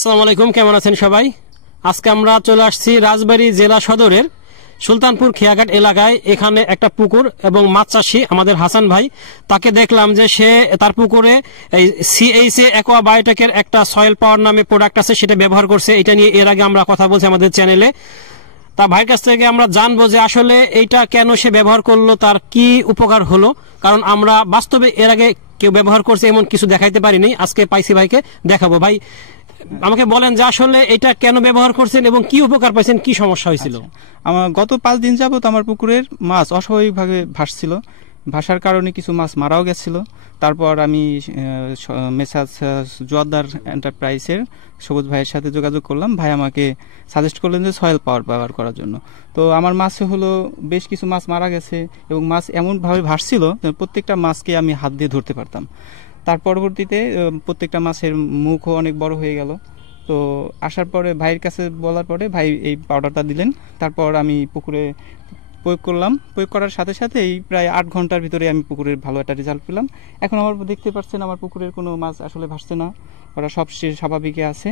আসসালামু আলাইকুম, কেমন আছেন সবাই? আজকে আমরা চলে আসছি রাজবাড়ী জেলা সদরের সুলতানপুর খেয়াঘাট এলাকায়। এখানে একটা পুকুর এবং মাছ চাষি আমাদের হাসান ভাই, তাকে দেখলাম যে সে তার পুকুরে এই সিএইচএ অ্যাকোয়া বায়োটেকের একটা সয়েল পাওয়ার নামে প্রোডাক্ট আছে, সেটা ব্যবহার করছে। এটা নিয়ে এর আগে আমরা কথা বলছি আমাদের চ্যানেলে। তা ভাইয়ের কাছ থেকে আমরা জানবো যে আসলে এইটা কেন সে ব্যবহার করলো, তার কি উপকার হলো। কারণ আমরা বাস্তবে এর আগে কেউ ব্যবহার করছে এমন কিছু দেখাইতে পারিনি, আজকে পাইছি ভাইকে দেখাবো। ভাই আমাকে বলেন যে আসলে এটা কেন ব্যবহার করছেন এবং কি উপকার পাইছেন, কি সমস্যা হয়েছিল? আমার গত 5 দিন যাবত আমার পুকুরের মাছ অস্বাভাবিকভাবে ভাসছিল। ভাসার কারণে কিছু মাছ মারাও গেছিল। তারপর আমি মেসাজ জোয়ারদার এন্টারপ্রাইজের সবুজ ভাইয়ের সাথে যোগাযোগ করলাম। ভাই আমাকে সাজেস্ট করলেন যে সয়েল পাওয়ার ব্যবহার করার জন্য। তো আমার মাছে হলো বেশ কিছু মাছ মারা গেছে এবং মাছ এমনভাবে ভাসছিল প্রত্যেকটা মাছকে আমি হাত দিয়ে ধরতে পারতাম। তার পরবর্তীতে প্রত্যেকটা মাছের মুখও অনেক বড় হয়ে গেল। তো আসার পরে ভাইয়ের কাছে বলার পরে ভাই এই পাউডারটা দিলেন। তারপর আমি পুকুরে প্রয়োগ করলাম। প্রয়োগ করার সাথে সাথে এই প্রায় 8 ঘন্টার ভিতরে আমি পুকুরের ভালো একটা রেজাল্ট পেলাম। এখন আমার দেখতে পাচ্ছেন আমার পুকুরের কোনো মাছ আসলে ভাসছে না, ওরা সব স্বাভাবিকে আছে।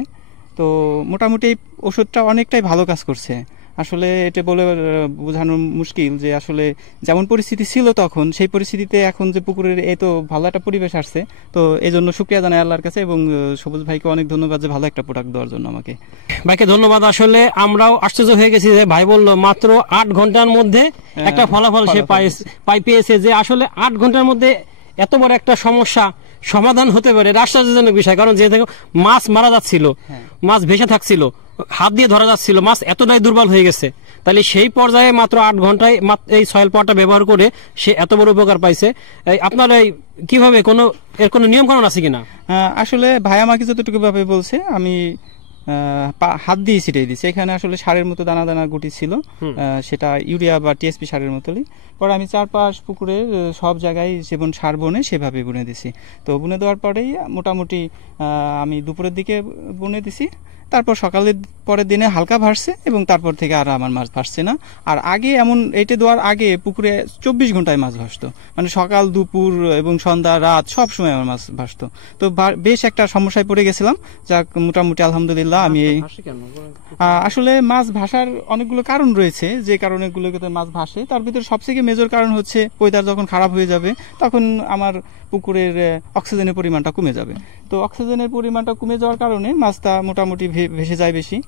তো মোটামুটি এই ওষুধটা অনেকটাই ভালো কাজ করছে। আসলে এটা বলে বোঝানো মুশকিল যে আসলে যেমন পরিস্থিতি ছিল তখন, সেই পরিস্থিতিতে এখন যে পুকুরের এত ভালো একটা পরিবেশ আসছে। তো এই জন্য শুকরিয়া জানাই আল্লাহর কাছে এবং সবুজ ভাইকে অনেক ধন্যবাদ যে ভালো একটা প্রোডাক্ট দেওয়ার জন্য আমাকে। ভাইকে ধন্যবাদ। আসলে আমরাও আশ্চর্য হয়ে গেছি যে ভাই বললো মাত্র 8 ঘন্টার মধ্যে একটা ফলাফল সে পেয়েছে, যে আসলে 8 ঘন্টার মধ্যে এত বড় একটা সমস্যা সমাধান হতে পারে, আশ্চর্যজনক বিষয়। কারণ যে মাছ মারা যাচ্ছিল, মাছ ভেসে থাকছিল, হাত দিয়ে ধরা যাচ্ছিল, মাছ এতটাই দুর্বল হয়ে গেছে, তাহলে সেই পর্যায়ে মাত্র 8 ঘন্টায় এই সয়েল পাওয়ারটা ব্যবহার করে সে এত বড় উপকার পাইছে। আপনার কিভাবে এর কোনো নিয়ম কানুন আছে কিনা? আসলে ভাই আমাকে যতটুকু ভাবে বলছে আমি হাত দিয়ে ছিটাই দিচ্ছি। এখানে আসলে সারের মতো দানা দানা গুটি ছিল, সেটা ইউরিয়া বা টিএসপি সারের মতোই। পরে আমি 4-5 পুকুরের সব জায়গায় যেমন সার বনে সেভাবে বুনে দিছি। তো বুনে দেওয়ার পরেই মোটামুটি আমি দুপুরের দিকে বুনে দিছি। তারপর সকালের পরের দিনে হালকা ভাসছে এবং তারপর থেকে আর আমার মাছ ভাসছে না। আর আগে এমন এটা দেওয়ার আগে পুকুরে 24 ঘন্টায় মাছ ভাসতো, মানে সকাল দুপুর এবং সন্ধ্যা রাত সব সময় আমার মাছ ভাসতো। তো বেশ একটা সমস্যায় পড়ে গেছিলাম। যাক মোটামুটি আলহামদুলিল্লাহ আমি আসলে মাছ ভাসার অনেকগুলো কারণ রয়েছে, যে কারণগুলোতে মাছ ভাসে তার ভিতরে সবথেকে মেজর কারণ হচ্ছে ওয়েদার যখন খারাপ হয়ে যাবে তখন আমার পুকুরের অক্সিজেনের পরিমাণটা কমে যাবে। তো অক্সিজেনের পরিমাণটা কমে যাওয়ার কারণে মাছটা মোটামুটি ভেসে যায় বেশি।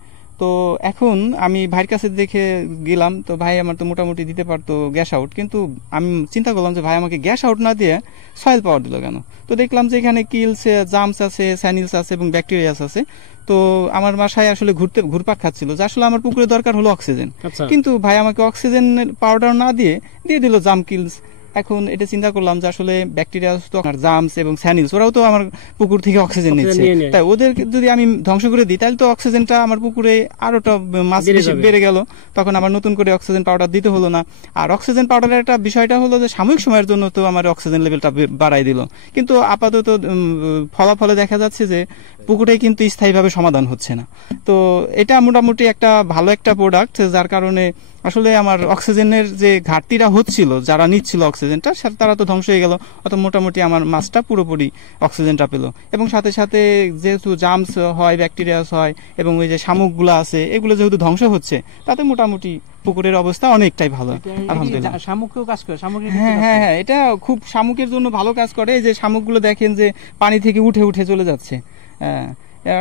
তো এখন আমি ভাইয়ের কাছে দেখে গেলাম, তো ভাই আমার তো মোটামুটি দিতে পারতো গ্যাস আউট, কিন্তু আমি চিন্তা করলাম যে ভাই আমাকে গ্যাস আউট না দিয়ে সয়েল পাওয়ার দিল কেন। তো দেখলাম যে এখানে কিলস, জামস আছে, স্যানিলস আছে এবং ব্যাকটেরিয়াস আছে। তো আমার বাসায় আসলে ঘুরপাক খাচ্ছিল যে আসলে আমার পুকুরে দরকার হলো অক্সিজেন, কিন্তু ভাই আমাকে অক্সিজেন পাউডার না দিয়ে দিল জাম কিলস। এখন এটা চিন্তা করলাম যে আসলে ব্যাকটেরিয়া তো জামস এবং স্যানিলস ওরাও তো আমার পুকুর থেকে অক্সিজেন নিচ্ছে, তাই ওদের যদি আমি ধ্বংস করে দিই তাহলে তো অক্সিজেনটা আমার পুকুরে আরোটা মাছ বেড়ে গেল। তখন আমার নতুন করে অক্সিজেন পাউডার দিতে হলো না। আর অক্সিজেন পাউডারের একটা বিষয়টা হলো যে সাময়িক সময়ের জন্য তো আমার অক্সিজেন লেভেলটা বাড়াই দিল, কিন্তু আপাতত ফলাফলে দেখা যাচ্ছে যে পুকুরে কিন্তু স্থায়ীভাবে সমাধান হচ্ছে না। তো এটা মোটামুটি একটা ভালো একটা প্রোডাক্ট, যার কারণে আসলে আমার অক্সিজেনের যে ঘাটতিটা হচ্ছিল, যারা নিচ্ছিল অক্সিজেনটা তারা তো ধ্বংস হয়ে গেল। অত মোটামুটি আমার মাছটা পুরোপুরি অক্সিজেনটা পেল। এবং সাথে সাথে যেহেতু জামস হয়, ব্যাকটেরিয়াস হয় এবং ওই যে শামুকগুলো আছে এগুলো যেহেতু ধ্বংস হচ্ছে, তাতে মোটামুটি পুকুরের অবস্থা অনেকটাই ভালো আলহামদুলিল্লাহ। শামুকও কাজ করে? হ্যাঁ, এটা খুব শামুকের জন্য ভালো কাজ করে। যে শামুকগুলো দেখেন যে পানি থেকে উঠে উঠে চলে যাচ্ছে,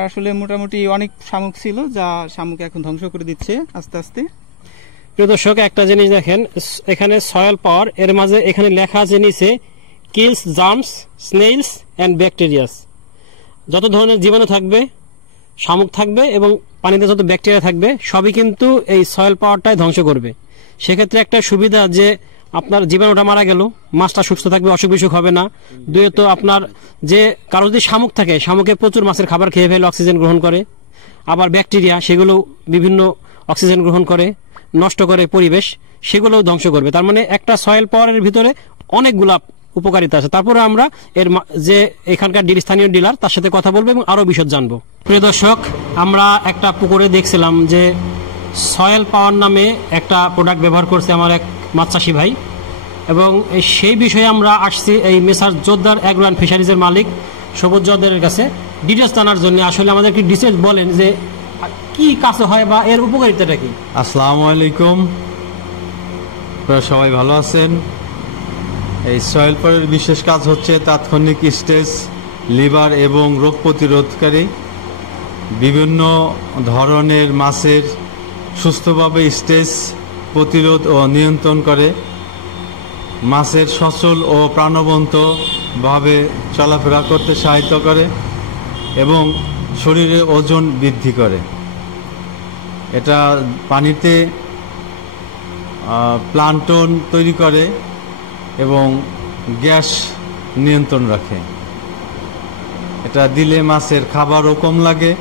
আসলে মোটামুটি অনেক শামুক ছিল যা শামুক এখন ধ্বংস করে দিচ্ছে আস্তে আস্তে। প্রিয় দর্শক, একটা জিনিস দেখেন, এখানে সয়েল পাওয়ার, এর মাঝে এখানে লেখা আছে নিচে কিলস জার্মস স্নেইলস অ্যান্ড ব্যাকটেরিয়াস। যত ধরনের জীবাণু থাকবে, শামুক থাকবে এবং পানিতে যত ব্যাকটেরিয়া থাকবে সবই কিন্তু এই সয়েল পাওয়ারটাই ধ্বংস করবে। সেক্ষেত্রে একটা সুবিধা যে আপনার জীবাণুটা মারা গেল, মাছটা সুস্থ থাকবে, অসুখ বিসুখ হবে না। দুয়ে তো আপনার যে কারো যদি শামুক থাকে, শামুকে প্রচুর মাছের খাবার খেয়ে ফেলে অক্সিজেন গ্রহণ করে। আবার ব্যাকটেরিয়া সেগুলো বিভিন্ন অক্সিজেন গ্রহণ করে, নষ্ট করে পরিবেশ, সেগুলোও ধ্বংস করবে। তার মানে একটা সয়েল পাওয়ারের ভিতরে অনেকগুলা উপকারিতা আছে। তারপরে আমরা এর যে এখানকার স্থানীয় ডিলার তার সাথে কথা বলবো এবং আরো বিশদ জানবো। প্রিয় দর্শক, আমরা একটা পুকুরে দেখছিলাম যে সয়েল পাওয়ার নামে একটা প্রোডাক্ট ব্যবহার করছে আমার এক মাছ চাষি ভাই, এবং সেই বিষয়ে আমরা আসছি এই মেসার জোরদার অ্যাগ্রো অ্যান্ড ফিশারিজের মালিক সবুজ জোরদারের কাছে। ডিটেলস জানার জন্য আসলে আমাদের কি ডিটেলস বলেন যে কি কাজ হয় বা এর উপকারিতাটা কি? আসসালামু আলাইকুম, আপনারা সবাই ভালো আছেন? এই সয়েল পরের বিশেষ কাজ হচ্ছে তাৎক্ষণিক স্টেজ, লিভার এবং রোগ প্রতিরোধকারী, বিভিন্ন ধরনের মাছের সুস্থভাবে স্টেজ প্রতিরোধ ও নিয়ন্ত্রণ করে, মাছের সচল ও প্রাণবন্তভাবে চলাফেরা করতে সহায়তা করে এবং শরীরে ওজন বৃদ্ধি করে। এটা পানিতে প্লান্টন তৈরি করে এবং গ্যাস নিয়ন্ত্রণ রাখে। এটা দিলে মাছের খাবারও কম লাগে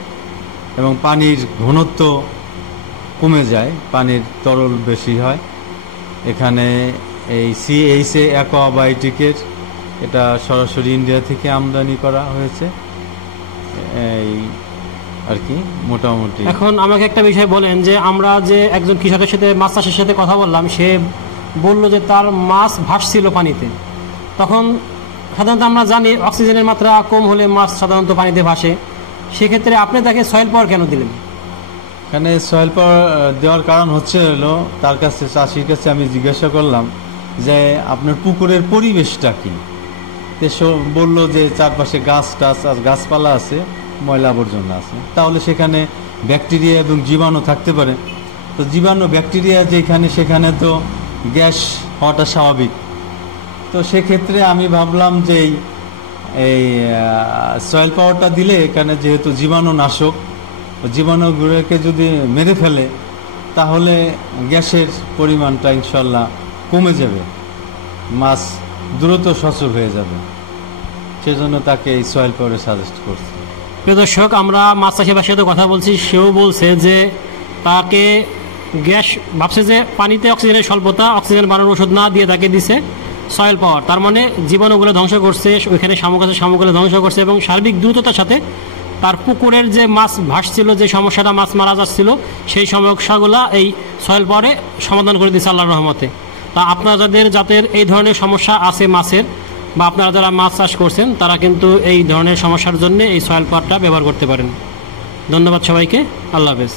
এবং পানির ঘনত্ব কমে যায়, পানির তরল বেশি হয়। এখানে এই CHA অ্যাকোয়াবায়োটিকের এটা সরাসরি ইন্ডিয়া থেকে আমদানি করা হয়েছে, এই আর কি মোটামুটি। এখন আমাকে একটা বিষয় বলেন যে আমরা যে একজন কৃষকের সাথে মাছ চাষের সাথে কথা বললাম, সে বলল যে তার মাছ ভাসছিল পানিতে। তখন সাধারণত আমরা জানি অক্সিজেনের মাত্রা কম হলে মাছ সাধারণত পানিতে ভাসে, সেক্ষেত্রে আপনি তাকে সয়েল পাওয়ার কেন দিলেন? এখানে সয়েল পাওয়ার দেওয়ার কারণ হচ্ছে হলো, তার কাছে চাষির কাছে আমি জিজ্ঞাসা করলাম যে আপনার পুকুরের পরিবেশটা কি। সে বললো যে চারপাশে গাছ টাছ আর গাছপালা আছে, ময়লা আবর্জনা আছে, তাহলে সেখানে ব্যাকটেরিয়া এবং জীবাণু থাকতে পারে। তো জীবাণু ব্যাকটেরিয়া যেখানে সেখানে তো গ্যাস হওয়াটা স্বাভাবিক। তো সেক্ষেত্রে আমি ভাবলাম যে এই সয়েল পাওয়ারটা দিলে এখানে যেহেতু জীবাণুনাশক, জীবাণুগুলোকে যদি মেরে ফেলে তাহলে গ্যাসের পরিমাণটা ইনশাল্লাহ কমে যাবে, মাছ দ্রুত সচল হয়ে যাবে। সেজন্য তাকে এই সয়েল পাওয়ারে সাজেস্ট করছি। প্রিয় দর্শক, আমরা মাছ চাষির সাথে কথা বলছি, সেও বলছে যে তাকে গ্যাস ভাবছে যে পানিতে অক্সিজেনের স্বল্পতা, অক্সিজেন বাড়ানোর ওষুধ না দিয়ে তাকে দিছে সয়েল পাওয়ার। তার মানে জীবাণুগুলো ধ্বংস করছে, ওইখানে শামুক আছে, শামুকগুলো ধ্বংস করছে এবং সার্বিক দ্রুততার সাথে তার পুকুরের যে মাছ ভাসছিল, যে সমস্যাটা মাছ মারা যাচ্ছিল, সেই সমস্যাগুলো এই সয়েল পাওয়ারে সমাধান করে দিচ্ছে আল্লাহর রহমতে। তা আপনারা যাদের এই ধরনের সমস্যা আছে মাছের, বা আপনারা যারা মাছ চাষ করছেন, তারা কিন্তু এই ধরনের সমস্যার জন্য এই সয়েল পাওয়ারটা ব্যবহার করতে পারেন। ধন্যবাদ সবাইকে, আল্লাহ হাফেজ।